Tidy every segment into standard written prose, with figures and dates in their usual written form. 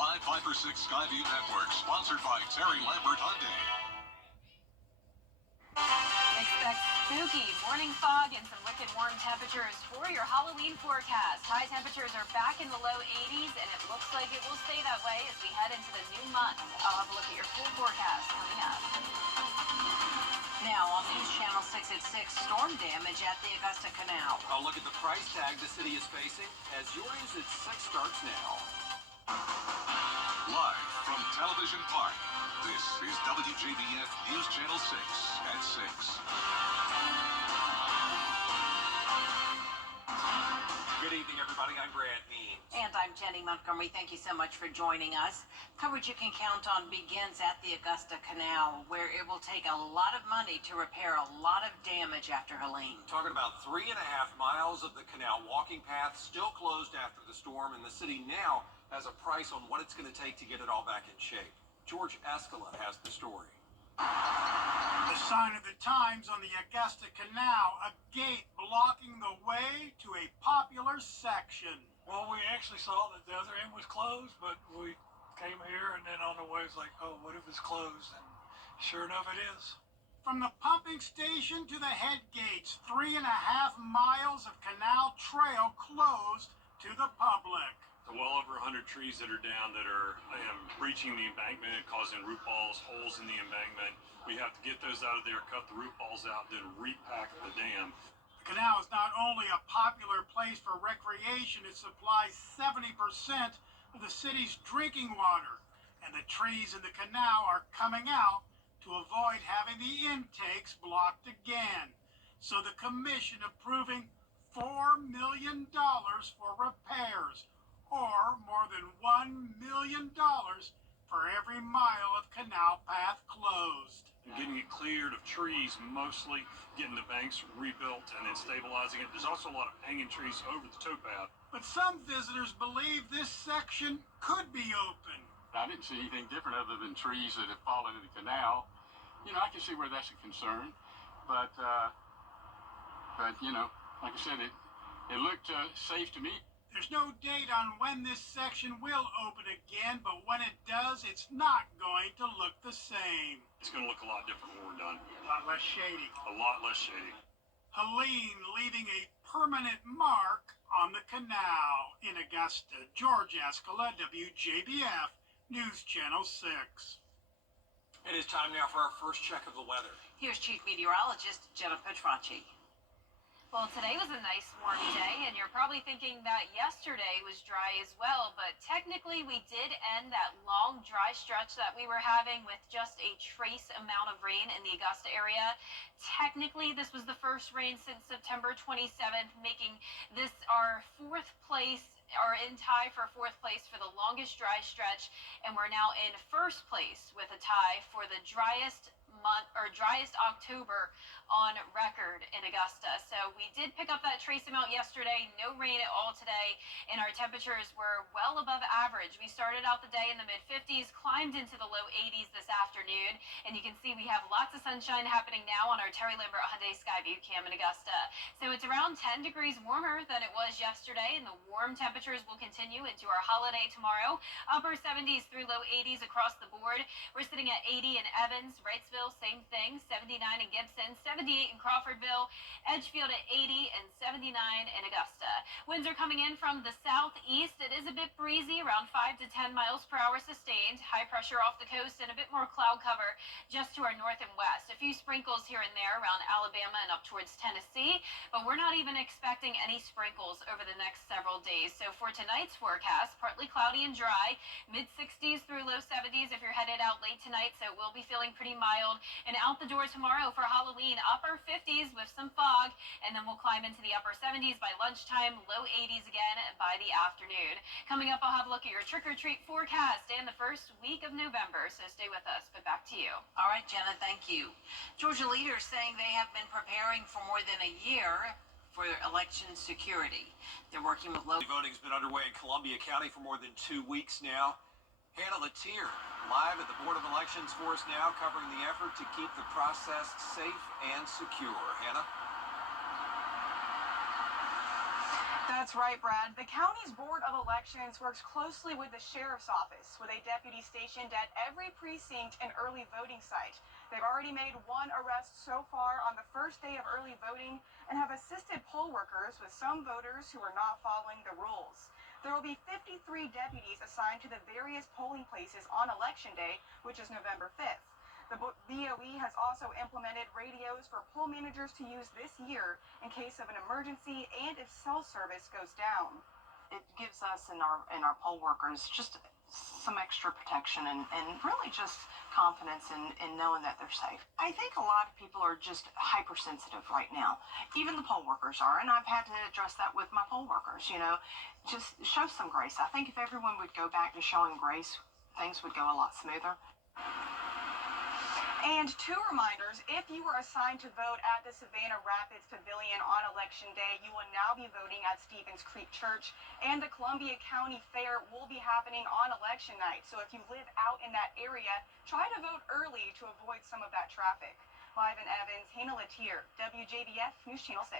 Live 5 for 6 Skyview Network, sponsored by Terry Lambert Hyundai. Expect spooky morning fog and some wicked warm temperatures for your Halloween forecast. High temperatures are back in the low 80s, and it looks like it will stay that way as we head into the new month. I'll have a look at your full forecast coming up. Now on News Channel 6 at 6, storm damage at the Augusta Canal. I'll look at the price tag the city is facing as your News at 6 starts now. Live from Television Park, this is WJBF News Channel 6 at 6. Good evening, everybody. I'm Brad Means. And I'm Jenny Montgomery. Thank you so much for joining us. Coverage you can count on begins at the Augusta Canal, where it will take a lot of money to repair a lot of damage after Helene. Talking about 3.5 miles of the canal walking path still closed after the storm, and the city now has a price on what it's going to take to get it all back in shape. George Escala has the story. The sign of the times on the Augusta Canal, a gate blocking the way to a popular section. Well, we actually saw that the other end was closed, but we came here and then on the way it's like, oh, what if it's closed? And sure enough, it is. From the pumping station to the head gates, 3.5 miles of canal trail closed to the public. Well over 100 trees that are down that are breaching the embankment, causing root balls, holes in the embankment. We have to get those out of there, cut the root balls out, then repack the dam. The canal is not only a popular place for recreation, it supplies 70% of the city's drinking water. And the trees in the canal are coming out to avoid having the intakes blocked again. So the commission approving $4 million for repairs, or more than $1 million for every mile of canal path closed. Getting it cleared of trees, mostly getting the banks rebuilt and then stabilizing it. There's also a lot of hanging trees over the towpath. But some visitors believe this section could be open. I didn't see anything different other than trees that have fallen into the canal. You know, I can see where that's a concern, but you know, like I said, it looked safe to me. There's no date on when this section will open again, but when it does, it's not going to look the same. It's going to look a lot different when we're done. A lot less shady. A lot less shady. Helene leaving a permanent mark on the canal. In Augusta, George Escala, WJBF, News Channel 6. It is time now for our first check of the weather. Here's Chief Meteorologist Jenna Petracci. Well, today was a nice warm day, and you're probably thinking that yesterday was dry as well, but technically we did end that long dry stretch that we were having with just a trace amount of rain in the Augusta area. Technically, this was the first rain since September 27th, making this our fourth place, or in tie for fourth place for the longest dry stretch, and we're now in first place with a tie for the driest month or driest October on record in Augusta. So we did pick up that trace amount yesterday, no rain at all today, and our temperatures were well above average. We started out the day in the mid-50s, climbed into the low 80s this afternoon, and you can see we have lots of sunshine happening now on our Terry Lambert Hyundai Skyview cam in Augusta. So it's around 10 degrees warmer than it was yesterday, and the warm temperatures will continue into our holiday tomorrow. Upper 70s through low 80s across the board. We're sitting at 80 in Evans, Wrightsville, same thing, 79 in Gibson, 78 in Crawfordville, Edgefield at 80, and 79 in Augusta. Winds are coming in from the southeast. It is a bit breezy, around 5 to 10 miles per hour sustained. High pressure off the coast and a bit more cloud cover just to our north and west. A few sprinkles here and there around Alabama and up towards Tennessee, but we're not even expecting any sprinkles over the next several days. So for tonight's forecast, partly cloudy and dry, mid-60s through low 70s if you're headed out late tonight, so we'll be feeling pretty mild. And out the door tomorrow for Halloween, upper 50s with some fog, and then we'll climb into the upper 70s by lunchtime, low 80s again by the afternoon. Coming up, I'll have a look at your trick-or-treat forecast and the first week of November, so stay with us. But back to you. All right, Jenna, thank you. Georgia leaders saying they have been preparing for more than a year for election security. They're working with local... Voting's been underway in Columbia County for more than 2 weeks now. Hannah Latier, live at the Board of Elections for us now, covering the effort to keep the process safe and secure. Hannah? That's right, Brad. The county's Board of Elections works closely with the Sheriff's Office, with a deputy stationed at every precinct and early voting site. They've already made one arrest so far on the first day of early voting and have assisted poll workers with some voters who are not following the rules. There will be 53 deputies assigned to the various polling places on Election Day, which is November 5th. The BOE has also implemented radios for poll managers to use this year in case of an emergency and if cell service goes down. It gives us and our poll workers just some extra protection and really just confidence in knowing that they're safe. I think a lot of people are just hypersensitive right now. Even the poll workers are, and I've had to address that with my poll workers, just show some grace. I think if everyone would go back to showing grace, things would go a lot smoother. And two reminders, if you were assigned to vote at the Savannah Rapids Pavilion on Election Day, you will now be voting at Stevens Creek Church, and the Columbia County Fair will be happening on election night. So if you live out in that area, try to vote early to avoid some of that traffic. Live in Evans, Hannah Latier, WJBF News Channel 6.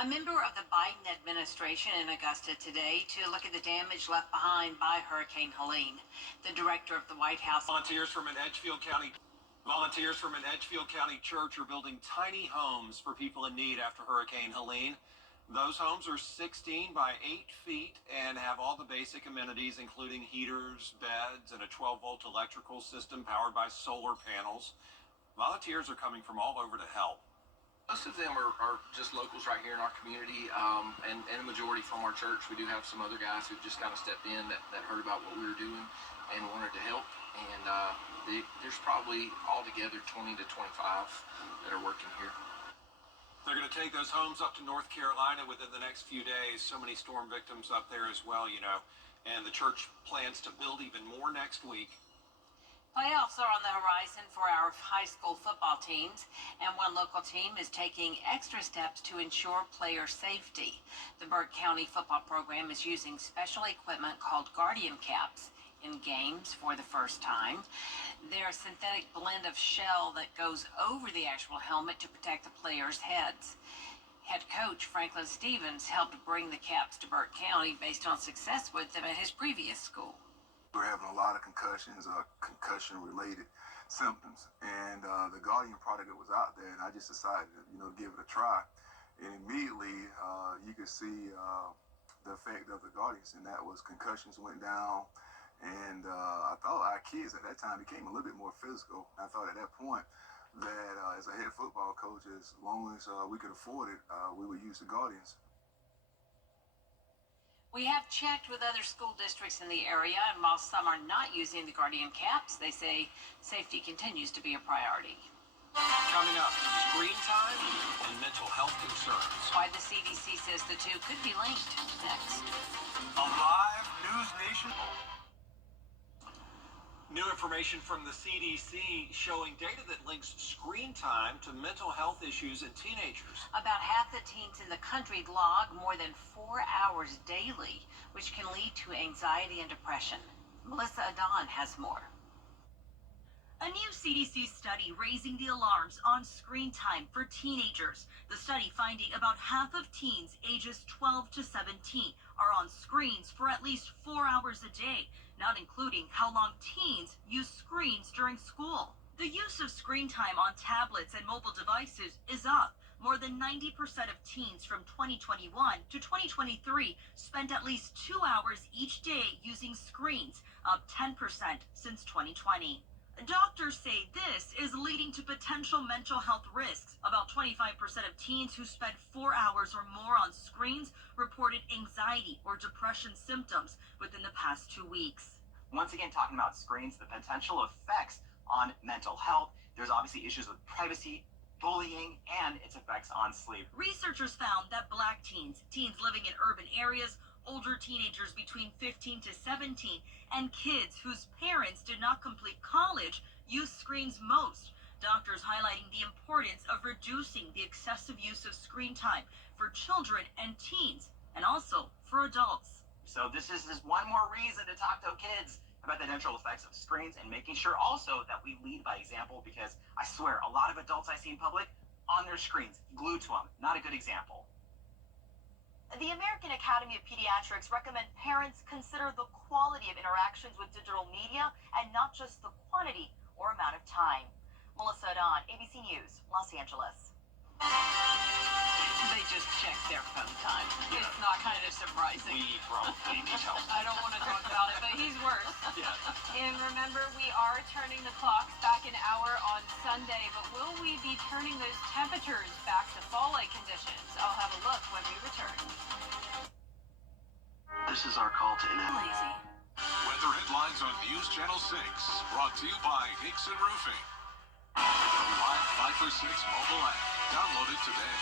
A member of the Biden administration in Augusta today to look at the damage left behind by Hurricane Helene. The director of the White House. Volunteers from an Edgefield County church are building tiny homes for people in need after Hurricane Helene. Those homes are 16 by 8 feet and have all the basic amenities, including heaters, beds, and a 12-volt electrical system powered by solar panels. Volunteers are coming from all over to help. Most of them are just locals right here in our community, and a majority from our church. We do have some other guys who just kind of stepped in that heard about what we were doing and wanted to help. And there's probably altogether 20 to 25 that are working here. They're going to take those homes up to North Carolina within the next few days. So many storm victims up there as well, And the church plans to build even more next week. Playoffs are on the horizon for our high school football teams, and one local team is taking extra steps to ensure player safety. The Burke County football program is using special equipment called Guardian Caps in games for the first time. They're a synthetic blend of shell that goes over the actual helmet to protect the players' heads. Head coach Franklin Stevens helped bring the caps to Burke County based on success with them at his previous school. We're having a lot of concussions, concussion-related symptoms, and the Guardian product that was out there, and I just decided, to give it a try. And immediately, you could see the effect of the Guardians, and that was concussions went down, and I thought our kids at that time became a little bit more physical. I thought at that point that as a head football coach, as long as we could afford it, we would use the Guardians. We have checked with other school districts in the area, and while some are not using the Guardian Caps, they say safety continues to be a priority. Coming up, screen time and mental health concerns. Why the CDC says the two could be linked. Next. A live News Nation. New information from the CDC showing data that links screen time to mental health issues in teenagers. About half the teens in the country log more than 4 hours daily, which can lead to anxiety and depression. Melissa Adon has more. A new CDC study raising the alarms on screen time for teenagers. The study finding about half of teens ages 12 to 17 are on screens for at least 4 hours a day, not including how long teens use screens during school. The use of screen time on tablets and mobile devices is up. More than 90% of teens from 2021 to 2023 spent at least 2 hours each day using screens, up 10% since 2020. Doctors say this is leading to potential mental health risks. About 25% of teens who spent 4 hours or more on screens reported anxiety or depression symptoms within the past 2 weeks. Once again, talking about screens, the potential effects on mental health. There's obviously issues with privacy, bullying, and its effects on sleep. Researchers found that Black teens, teens living in urban areas, older teenagers between 15 to 17, and kids whose parents did not complete college use screens most. Doctors highlighting the importance of reducing the excessive use of screen time for children and teens, and also for adults. So this is just one more reason to talk to kids about the potential effects of screens, and making sure also that we lead by example, because I swear a lot of adults I see in public on their screens, glued to them, not a good example. The American Academy of Pediatrics recommend parents consider the quality of interactions with digital media and not just the quantity or amount of time. Melissa Don, ABC News, Los Angeles. They just check their phone time. Yeah. It's not kind of surprising. We probably need help. I don't want to talk about it, but he's worse. Yeah. And remember, we are turning the clocks back an hour on Sunday, but will we be turning those temperatures back to fall-like conditions? I'll have a look when we return. This is our call to Lazy. Weather headlines on News Channel 6, brought to you by Hickson Roofing. The live 5 for 6 mobile app. Download it today.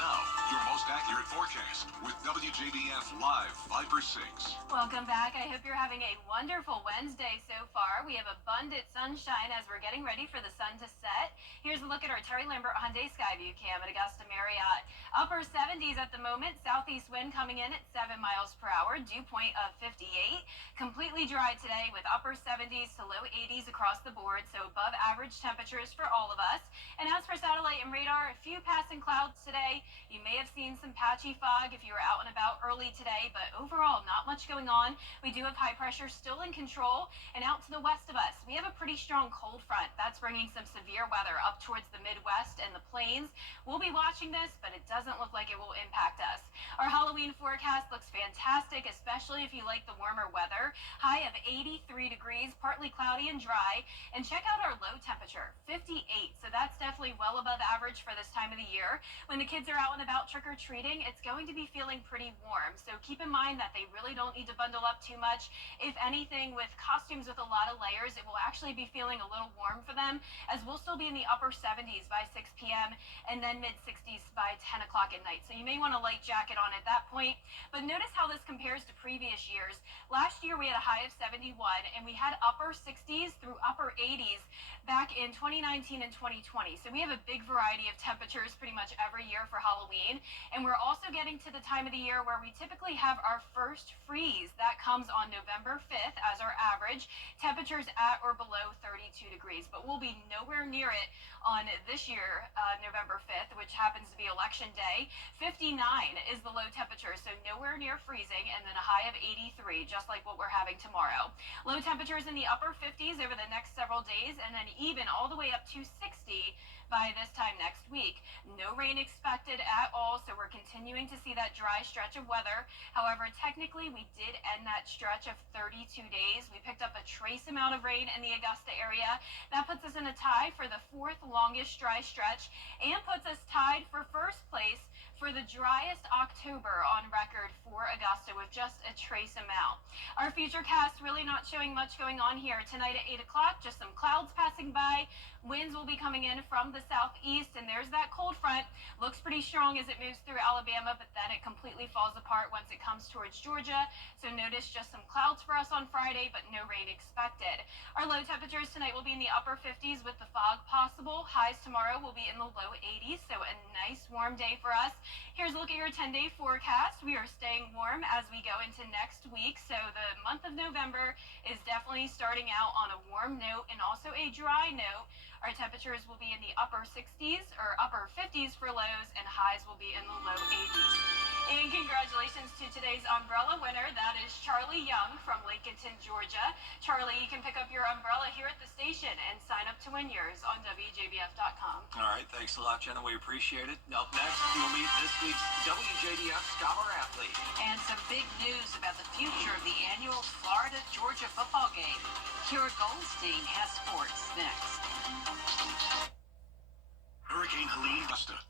Now, your most accurate forecast with WJBF Live 5 for 6. Welcome back. I hope you're having a wonderful Wednesday so far. We have abundant sunshine as we're getting ready for the sun to set. Here's a look at our Terry Lambert Hyundai Skyview cam at Augusta Marriott. Upper 70s at the moment, southeast wind coming in at 7 miles per hour, dew point of 58. Completely dry today with upper 70s to low 80s across the board, so above average temperatures for all of us. And as for satellite and radar, a few passing clouds today. You may have seen some patchy fog if you were out and about early today, but overall, not much going on. We do have high pressure still in control, and out to the west of us, we have a pretty strong cold front. That's bringing some severe weather up towards the Midwest and the plains. We'll be watching this, but it doesn't look like it will impact us. Our Halloween forecast looks fantastic, especially if you like the warmer weather. High of 83 degrees, partly cloudy and dry. And check out our low temperature, 58. So that's definitely well above average for this time of the year. When the kids are out and about trick-or-treating, it's going to be feeling pretty warm. So keep in mind that they really don't need to bundle up too much. If anything, with costumes with a lot of layers, it will actually be feeling a little warm for them, as we'll still be in the upper 70s by 6 p.m. and then mid-60s by 10 o'clock at night. So you may want a light jacket on at that point. But notice how this compares to previous years. Last year we had a high of 71, and we had upper 60s through upper 80s back in 2019 and 2020. So we have a big variety of temperatures pretty much every year for Halloween. And we're also getting to the time of the year where we typically have our first freeze. That comes on November 5th as our average. Temperatures at or below 32 degrees. But we'll be nowhere near it on this year, November 5th, which happens to be Election Day. 59 is the low temperature, so nowhere near freezing, and then a high of 83, just like what we're having tomorrow. Low temperatures in the upper 50s over the next several days, and then even all the way up to 60 by this time next week. No rain expected at all, so we're continuing to see that dry stretch of weather. However, technically, we did end that stretch of 32 days. We picked up a trace amount of rain in the Augusta area. That puts us in a tie for the 4th longest dry stretch and puts us tied for first place for the driest October on record for Augusta with just a trace amount. Our futurecast really not showing much going on here. Tonight at 8 o'clock, just some clouds passing by. Winds will be coming in from the southeast, and there's that cold front. Looks pretty strong as it moves through Alabama, but then it completely falls apart once it comes towards Georgia. So notice just some clouds for us on Friday, but no rain expected. Our low temperatures tonight will be in the upper 50s with the fog possible. Highs tomorrow will be in the low 80s, so a nice warm day for us. Here's a look at your 10-day forecast. We are staying warm as we go into next week, so the month of November is definitely starting out on a warm note and also a dry note. Our temperatures will be in the upper 60s or upper 50s for lows, and highs will be in the low 80s. And congratulations to today's umbrella winner. That is Charlie Young from Lincolnton, Georgia. Charlie, you can pick up your umbrella here at the station and sign up to win yours on WJBF.com. All right, thanks a lot, Jenna. We appreciate it. Up next, you'll meet this week's WJBF Scholar Athlete. And some big news about the future of the annual Florida-Georgia football game. Kira Goldstein has sports next. Hurricane Helene Augusta.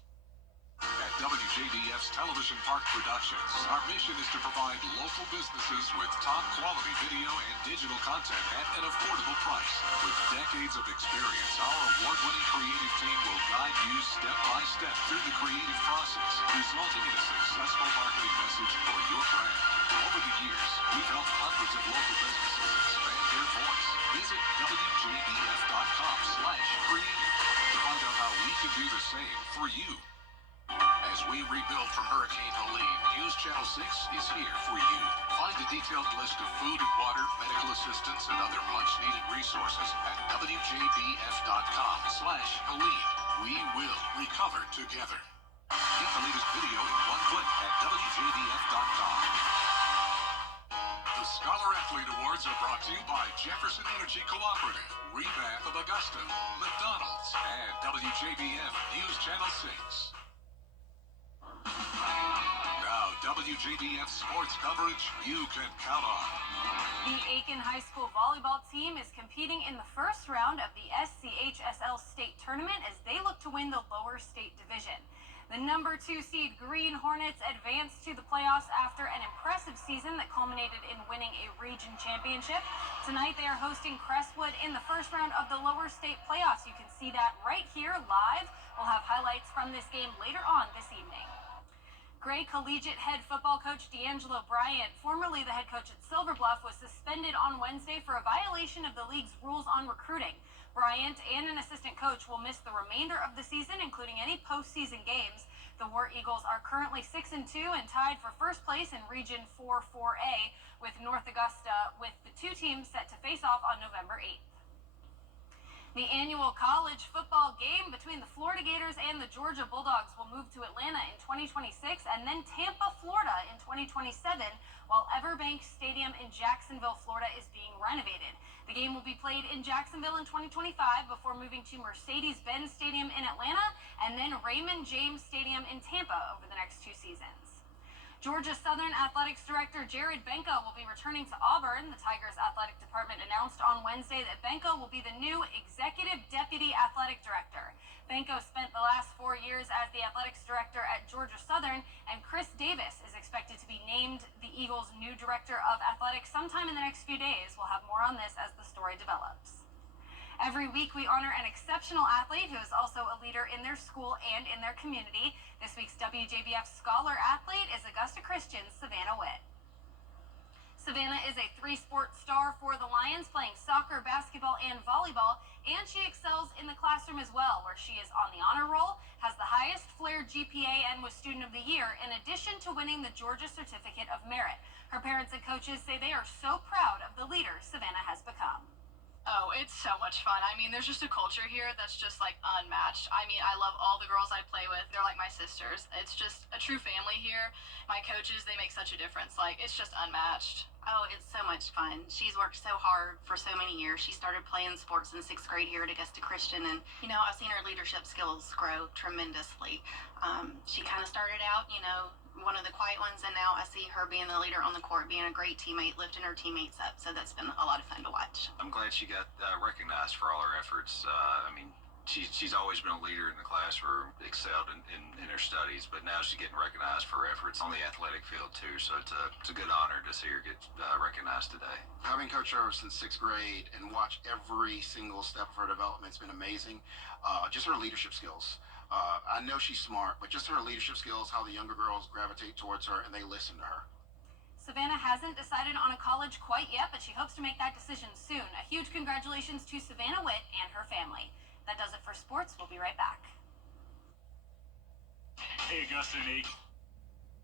At WJBF's Television Park Productions, our mission is to provide local businesses with top quality video and digital content at an affordable price. With decades of experience, our award-winning creative team will guide you step by step through the creative process, resulting in a successful marketing message for your brand. Over the years, we've helped hundreds of local businesses expand their voice. Visit WJBF.com/creative to find out how we can do the same for you. As we rebuild from Hurricane Helene, News Channel 6 is here for you. Find a detailed list of food and water, medical assistance, and other much-needed resources at WJBF.com/Helene. We will recover together. Get the latest video in one click at WJBF.com. The Scholar Athlete Awards are brought to you by Jefferson Energy Cooperative, Revamp of Augusta, McDonald's, and WJBF News Channel 6. Now, WJBF sports coverage you can count on. The Aiken High School volleyball team is competing in the first round of the SCHSL state tournament as they look to win the lower state division. The number 2 seed Green Hornets advanced to the playoffs after an impressive season that culminated in winning a region championship. Tonight they are hosting Crestwood in the first round of the lower state playoffs. You can see that right here live. We'll have highlights from this game later on this evening. Gray Collegiate head football coach D'Angelo Bryant, formerly the head coach at Silver Bluff, was suspended on Wednesday for a violation of the league's rules on recruiting. Bryant and an assistant coach will miss the remainder of the season, including any postseason games. The War Eagles are currently 6-2 and tied for first place in Region 4-4A with North Augusta, with the two teams set to face off on November 8th. The annual college football game between the Florida Gators and the Georgia Bulldogs will move to Atlanta in 2026 and then Tampa, Florida in 2027, while Everbank Stadium in Jacksonville, Florida is being renovated. The game will be played in Jacksonville in 2025 before moving to Mercedes-Benz Stadium in Atlanta and then Raymond James Stadium in Tampa over the next 2 seasons. Georgia Southern Athletics Director Jared Benko will be returning to Auburn. The Tigers Athletic Department announced on Wednesday that Benko will be the new Executive Deputy Athletic Director. Benko spent the last 4 years as the Athletics Director at Georgia Southern, and Chris Davis is expected to be named the Eagles' new Director of Athletics sometime in the next few days. We'll have more on this as the story develops. Every week we honor an exceptional athlete who is also a leader in their school and in their community. This week's WJBF Scholar Athlete is Augusta Christian's Savannah Witt. Savannah is a 3-sport star for the Lions, playing soccer, basketball, and volleyball, and she excels in the classroom as well, where she is on the honor roll, has the highest Flair GPA, and was Student of the Year, in addition to winning the Georgia Certificate of Merit. Her parents and coaches say they are so proud of the leader Savannah has become. Oh, it's so much fun. I mean, there's just a culture here that's just like unmatched. I mean, I love all the girls I play with. They're like my sisters. It's just a true family here. My coaches, they make such a difference. Like, it's just unmatched. Oh, it's so much fun. She's worked so hard for so many years. She started playing sports in 6th grade here at Augusta Christian, and, you know, I've seen her leadership skills grow tremendously. She kind of started out, you know, one of the quiet ones, and now I see her being the leader on the court, being a great teammate, lifting her teammates up. So that's been a lot of fun to watch. I'm glad she got recognized for all her efforts. I mean, she's always been a leader in the classroom, excelled in her studies, but now she's getting recognized for her efforts on the athletic field too. So it's a good honor to see her get recognized today. Having coached her since 6th grade and watched every single step of her development has been amazing. Just her leadership skills. I know she's smart, but just her leadership skills, how the younger girls gravitate towards her and they listen to her. Savannah hasn't decided on a college quite yet, but she hopes to make that decision soon. A huge congratulations to Savannah Witt and her family. That does it for sports. We'll be right back. Hey, Augusta and Aiken.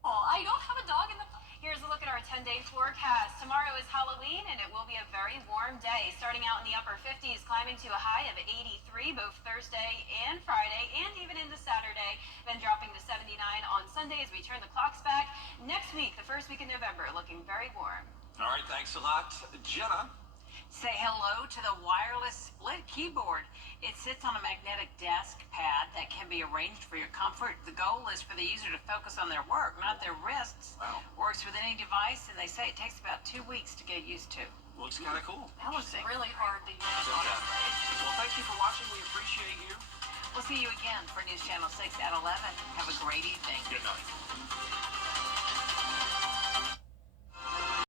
Oh, I don't have a dog in the... Here's a look at our 10-day forecast. Tomorrow is Halloween, and it will be a very warm day, starting out in the upper 50s, climbing to a high of 83 both Thursday and Friday, and even into Saturday, then dropping to 79 on Sunday as we turn the clocks back. Next week, the first week in November, looking very warm. All right, thanks a lot, Jenna. Say hello to the wireless split keyboard. It sits on a magnetic desk pad that can be arranged for your comfort. The goal is for the user to focus on their work, not their wrists. Wow. Works with any device, and they say it takes about 2 weeks to get used to. Looks kind of cool. That looks really hard to use, Okay. honestly. Well, thank you for watching. We appreciate you. We'll see you again for News Channel 6 at 11. Have a great evening.